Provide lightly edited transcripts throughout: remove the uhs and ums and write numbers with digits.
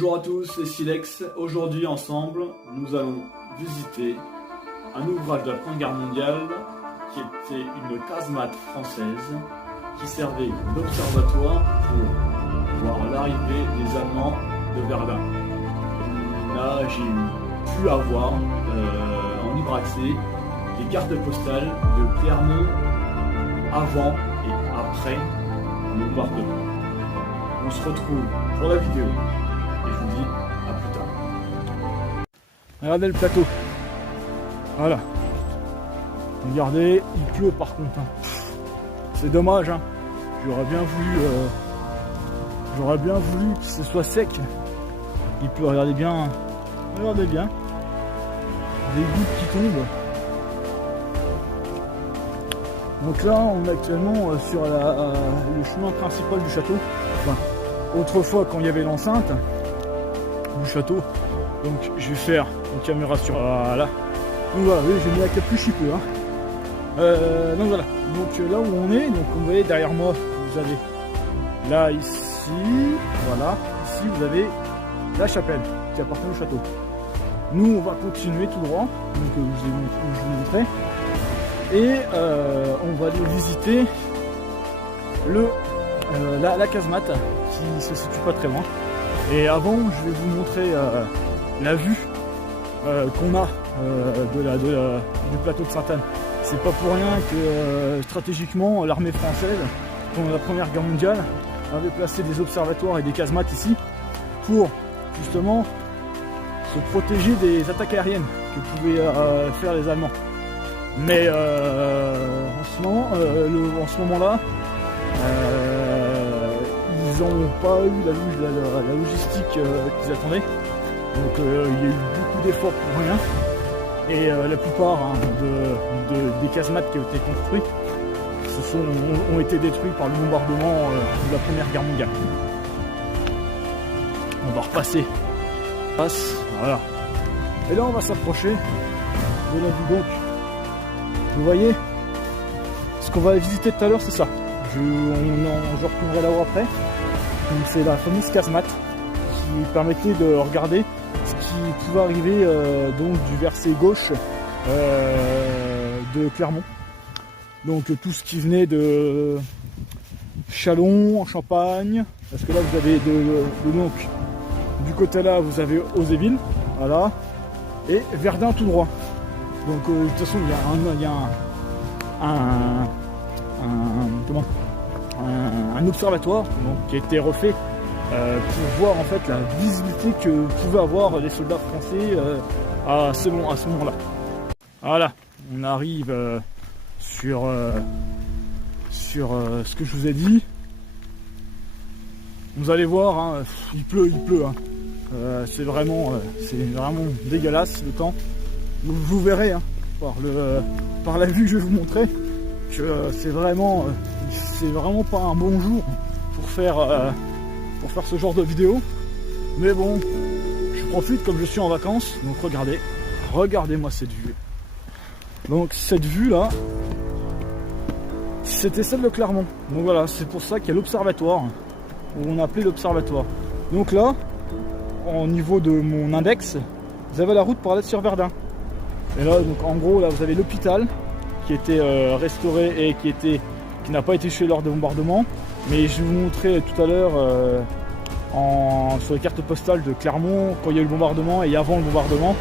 Bonjour à tous, c'est Silex. Aujourd'hui ensemble, nous allons visiter un ouvrage de la Première Guerre mondiale qui était une casemate française qui servait d'observatoire pour voir l'arrivée des Allemands de Verdun. Là, j'ai pu avoir en libre accès des cartes postales de Clermont avant et après le bombardement. On se retrouve pour la vidéo et je vous dis à plus tard. Regardez le plateau. Voilà. Regardez, il pleut par contre. C'est dommage. Hein. J'aurais bien voulu que ce soit sec. Il pleut, regardez bien. Regardez bien. Des gouttes qui tombent. Donc là, on est actuellement sur le chemin principal du château. Enfin, autrefois, quand il y avait l'enceinte du château. Donc je vais faire une caméra sur... Voilà. Donc voilà, oui, j'ai mis la capuche un peu. Hein. Donc voilà. Donc là où on est, donc vous voyez derrière moi, vous avez là, ici, voilà. Ici, vous avez la chapelle qui appartient au château. Nous, on va continuer tout droit. Donc je vous montrer. Et on va aller visiter la casemate qui se situe pas très loin. Et avant, je vais vous montrer la vue qu'on a du plateau de Sainte-Anne. C'est pas pour rien que stratégiquement l'armée française, pendant la Première Guerre mondiale, avait placé des observatoires et des casemates ici pour justement se protéger des attaques aériennes que pouvaient faire les Allemands. Mais en ce moment-là, ils n'ont pas eu la logistique qu'ils attendaient. Donc il y a eu beaucoup d'efforts pour rien. Et la plupart des casemates qui ont été construites ont été détruits par le bombardement de la Première Guerre mondiale. On va repasser. Voilà. Et là on va s'approcher de la vue. Donc vous voyez, ce qu'on va visiter tout à l'heure, c'est ça. Je retournerai là-haut après. C'est la fameuse casemate qui permettait de regarder ce qui pouvait arriver donc du verset gauche de Clermont. Donc tout ce qui venait de Châlons, en Champagne, parce que là vous avez donc du côté là vous avez Ozéville, voilà, et Verdun tout droit. Donc de toute façon il y a un observatoire donc, qui a été refait pour voir en fait la visibilité que pouvaient avoir les soldats français à ce moment-là. Voilà, on arrive sur ce que je vous ai dit. Vous allez voir, hein, il pleut. Hein. C'est vraiment dégueulasse le temps. Vous verrez hein, par la vue que je vais vous montrer que c'est vraiment pas un bon jour pour faire ce genre de vidéo. Mais bon, je profite comme je suis en vacances. Donc regardez-moi cette vue. Donc cette vue là, c'était celle de Clermont. Donc voilà, c'est pour ça qu'il y a l'observatoire, où on a appelé l'observatoire. Donc là, au niveau de mon index, vous avez la route pour aller sur Verdun. Et là, donc en gros, là vous avez l'hôpital qui était restauré et qui n'a pas été touché lors des bombardements. Mais je vais vous montrer tout à l'heure sur les cartes postales de Clermont quand il y a eu le bombardement et avant le bombardement.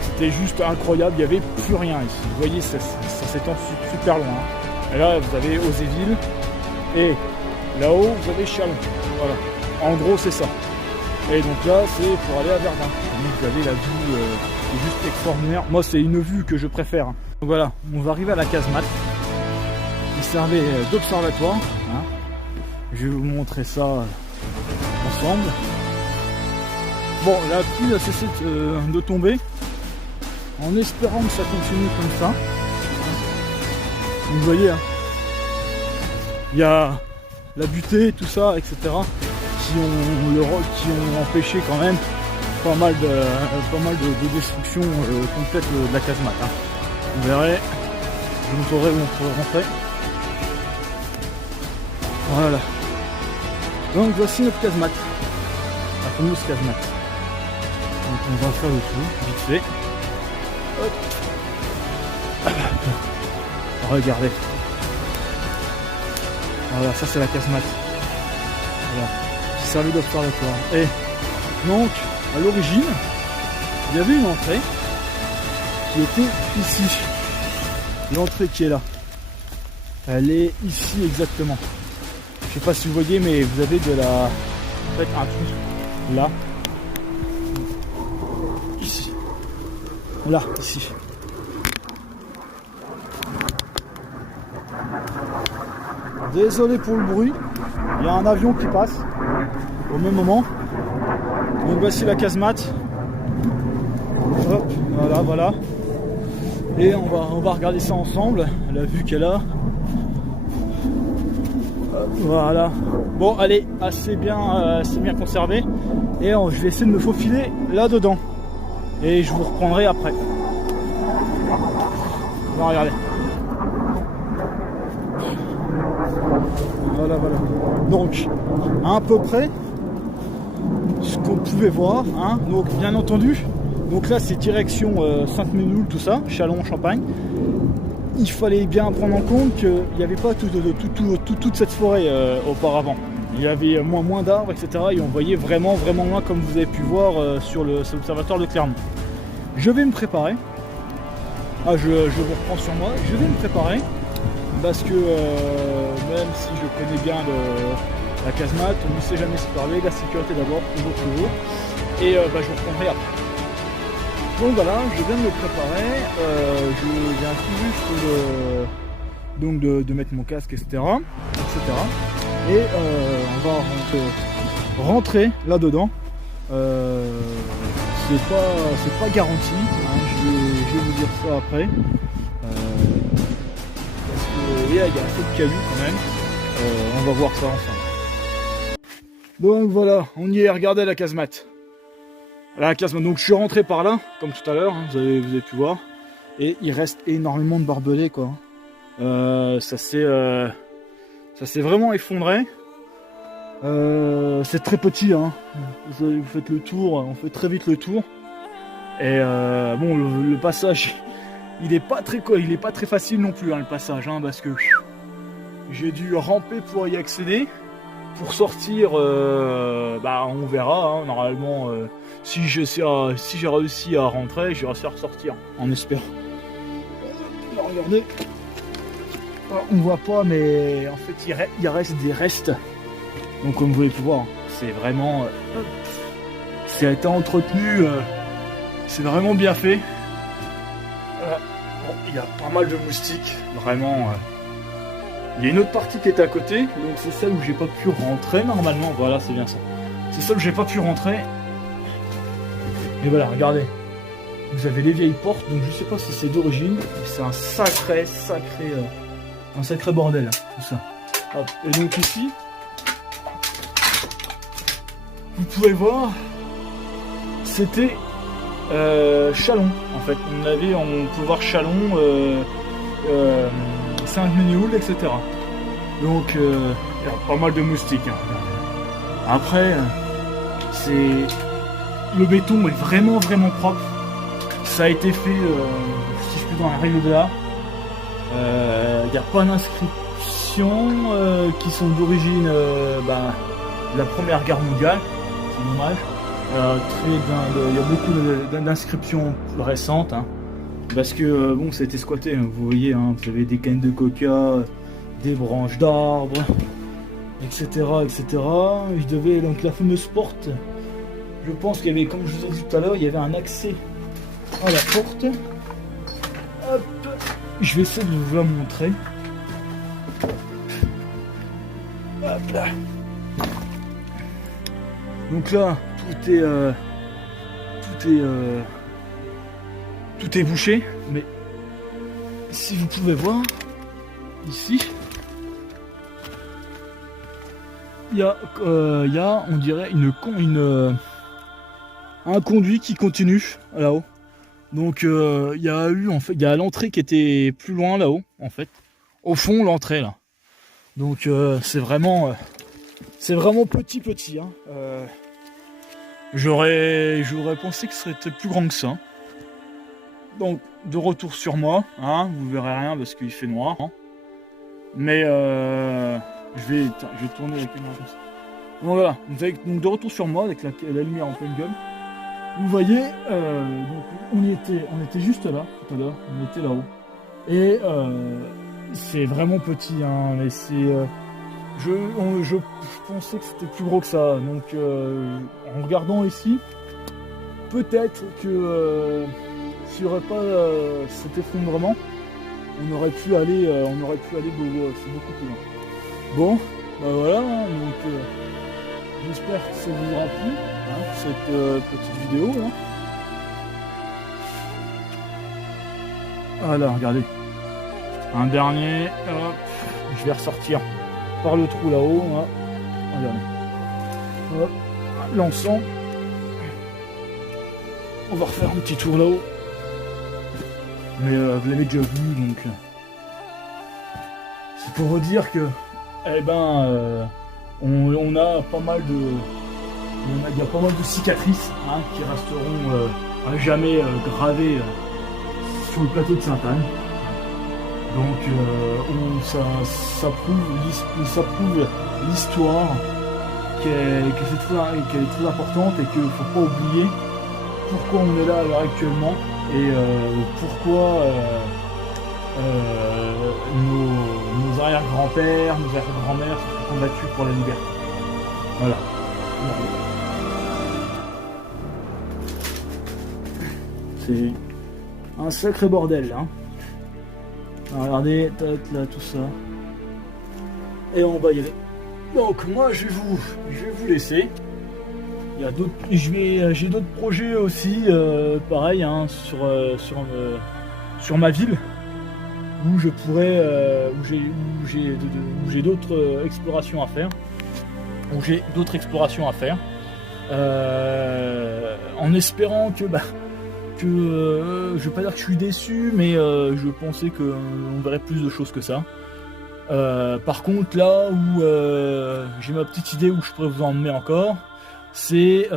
C'était juste incroyable, il n'y avait plus rien ici. Vous voyez, ça s'étend super loin. Hein. Et là, vous avez Ozéville et là-haut, vous avez Châlons. Voilà, en gros, c'est ça. Et donc là, c'est pour aller à Verdun. Donc vous avez la vue qui est juste extraordinaire. Moi, c'est une vue que je préfère. Hein. Donc voilà, on va arriver à la casemate qui servait d'observatoire. Hein. Je vais vous montrer ça ensemble. Bon, la pluie a cessé de tomber. En espérant que ça continue comme ça. Vous voyez, hein, il y a la butée, tout ça, etc. qui ont empêché quand même pas mal de destruction complète de la casemate. Hein. Vous verrez, je vous montrerai où on peut rentrer. Voilà. Donc voici notre casemate, la fameuse casemate. On va faire le tour, vite fait. Hop. Regardez. Voilà, ça c'est la casemate. Voilà, qui servait d'observatoire. Et donc, à l'origine, il y avait une entrée qui était ici. L'entrée qui est là. Elle est ici exactement. Je sais pas si vous voyez, mais vous avez de la... En fait, un trou là. Ici. Là, ici. Désolé pour le bruit. Il y a un avion qui passe au même moment. Donc voici la casemate. Hop, voilà. Et on va regarder ça ensemble. La vue qu'elle a. Voilà. Bon, allez, assez bien conservé. Et je vais essayer de me faufiler là-dedans. Et je vous reprendrai après. On va regarder. Voilà. Donc, à peu près, ce qu'on pouvait voir. Hein, donc, bien entendu, donc là, c'est direction Sainte-Menehould, tout ça, Châlons, Champagne. Il fallait bien prendre en compte qu'il n'y avait pas toute cette forêt auparavant. Il y avait moins d'arbres, etc. Et on voyait vraiment loin, comme vous avez pu voir sur l'observatoire de Clermont. Je vais me préparer. Ah, je vous reprends sur moi. Je vais me préparer parce que même si je connais bien la casemate, on ne sait jamais se parler. La sécurité d'abord, toujours. Et je vous reprendrai après. Donc voilà, je viens de me préparer, je viens tout juste de mettre mon casque, etc. Et on va rentrer là-dedans. C'est pas garanti, hein, je vais vous dire ça après. Parce qu'il y a assez de cailloux quand même. On va voir ça ensemble. Donc voilà, on y est, regardez la casemate. Donc je suis rentré par là, comme tout à l'heure, hein, vous avez pu voir. Et il reste énormément de barbelés, quoi. Ça s'est vraiment effondré. C'est très petit, hein. Vous faites le tour, on fait très vite le tour. Et bon, le passage, il est pas très facile non plus, hein, le passage, hein, parce que j'ai dû ramper pour y accéder. Pour sortir, on verra, hein, normalement. Si j'ai réussi à rentrer, j'ai réussi à ressortir, en espérant. Là, regardez. On voit pas, mais en fait, il reste des restes. Donc, comme vous pouvez voir, c'est vraiment... ça a été entretenu. C'est vraiment bien fait. Bon, il y a pas mal de moustiques. Vraiment... Il y a une autre partie qui est à côté. Donc, c'est celle où j'ai pas pu rentrer, normalement. Voilà, c'est bien ça. C'est celle où j'ai pas pu rentrer. Et voilà, regardez, vous avez les vieilles portes, donc je sais pas si c'est d'origine, mais c'est un sacré bordel, tout ça. Hop. Et donc ici, vous pouvez voir, c'était Châlons, en fait. On peut voir Châlons, Sainte-Menehould, etc. Donc, il y a pas mal de moustiques. Hein. Après, le béton est vraiment propre. Ça a été fait, si je peux dans la règle de l'art. Il n'y a pas d'inscriptions qui sont d'origine de la Première Guerre mondiale. C'est dommage. Il y a beaucoup d'inscriptions plus récentes. Hein, parce que bon, ça a été squatté. Hein, vous voyez, hein, vous avez des cannes de coca, des branches d'arbres, etc. Donc la fameuse porte. Je pense qu'il y avait, comme je vous ai dit tout à l'heure, il y avait un accès à la porte. Hop, je vais essayer de vous la montrer. Hop là. Donc là, tout est bouché, mais si vous pouvez voir ici, il y a, on dirait un conduit qui continue là-haut. Donc il y a l'entrée qui était plus loin là-haut, en fait. Au fond, l'entrée là. Donc c'est vraiment petit, hein. J'aurais pensé que ce serait plus grand que ça. Donc, de retour sur moi, hein, vous verrez rien parce qu'il fait noir. Hein. Mais je vais tourner la caméra comme ça. Donc voilà, donc de retour sur moi avec la lumière en pleine gueule. Vous voyez, donc on était juste là, tout à l'heure, on était là-haut. Et c'est vraiment petit, hein, mais c'est... je pensais que c'était plus gros que ça, donc en regardant ici, peut-être que s'il n'y aurait pas cet effondrement, on aurait pu aller c'est beaucoup plus loin. Bon, bah voilà, hein, donc j'espère que ça vous aura plu, hein, cette petite vidéo là. Voilà, regardez. Un dernier, hop, je vais ressortir par le trou là-haut, là. Regardez. Hop, l'ensemble. On va refaire un petit tour là-haut. Mais vous l'avez déjà vu, donc c'est pour vous dire que on a pas mal de il y a pas mal de cicatrices, hein, qui resteront à jamais gravées sur le plateau de Sainte-Anne. Donc ça prouve l'histoire qu'elle est très importante et qu'il ne faut pas oublier pourquoi on est là à l'heure actuellement et pourquoi nos arrière-grands-pères, nos arrière-grands-mères se sont combattus pour la liberté. Voilà. C'est un sacré bordel là. Alors, regardez, là, tout ça. Et on va y aller. Donc moi je vais vous laisser. Il y a d'autres, j'ai d'autres projets aussi, pareil, hein, sur ma ville, où je pourrais, où j'ai d'autres explorations à faire, en espérant que je vais pas dire que je suis déçu, mais je pensais qu'on verrait plus de choses que ça. Par contre, là où j'ai ma petite idée où je pourrais vous emmener encore, c'est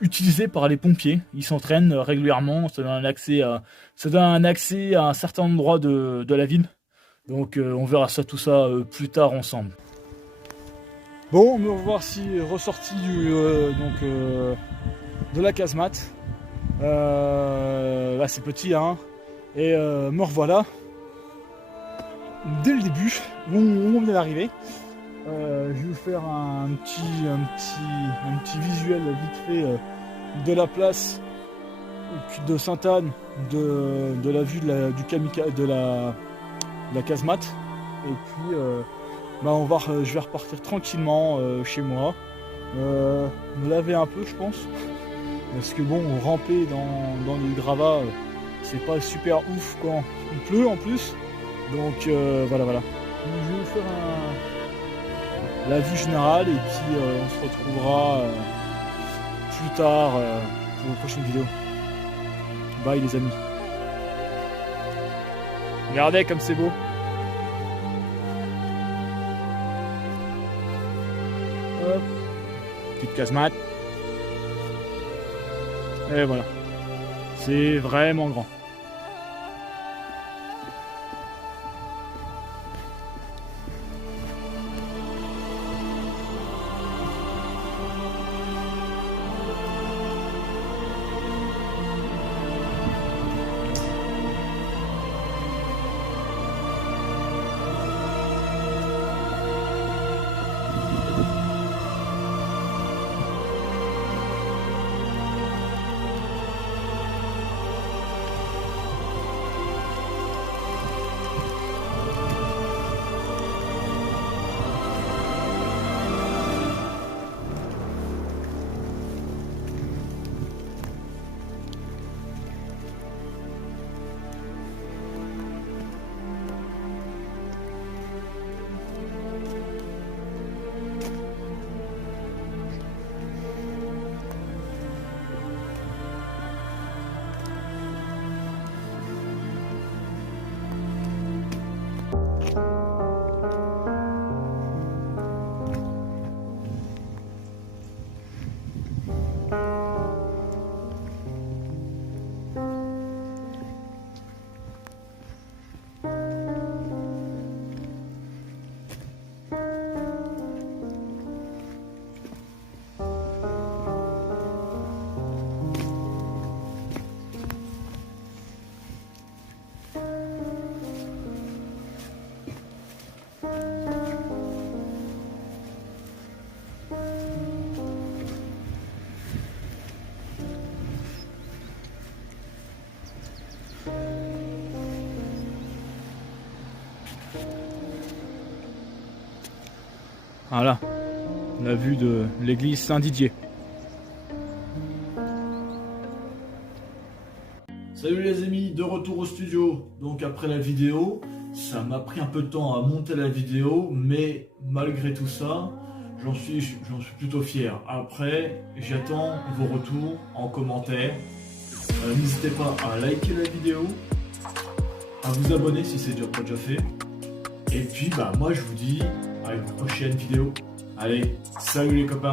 utilisé par les pompiers. Ils s'entraînent régulièrement, ça donne un accès à un certain endroit de la ville. Donc on verra tout ça plus tard ensemble. Bon, me revoici ressorti de la casemate. Là c'est petit, hein, et me revoilà dès le début où on venait d'arriver. Je vais vous faire un petit visuel vite fait de la place de Sainte-Anne, de la vue de la casemate, et puis je vais repartir tranquillement chez moi, me laver un peu je pense. Parce que bon, ramper dans du gravat, c'est pas super ouf quand il pleut en plus. Donc voilà. Donc, je vais vous faire la vue générale et puis on se retrouvera plus tard pour une prochaine vidéo. Bye les amis. Regardez comme c'est beau. Hop. Petite casemate. Et voilà, c'est vraiment grand. Voilà, la vue de l'église Saint-Didier. Salut les amis, de retour au studio. Donc après la vidéo, ça m'a pris un peu de temps à monter la vidéo, mais malgré tout ça, j'en suis plutôt fier. Après, j'attends vos retours en commentaire. N'hésitez pas à liker la vidéo, à vous abonner si c'est pas déjà fait. Et puis moi je vous dis à une prochaine vidéo. Allez, salut les copains!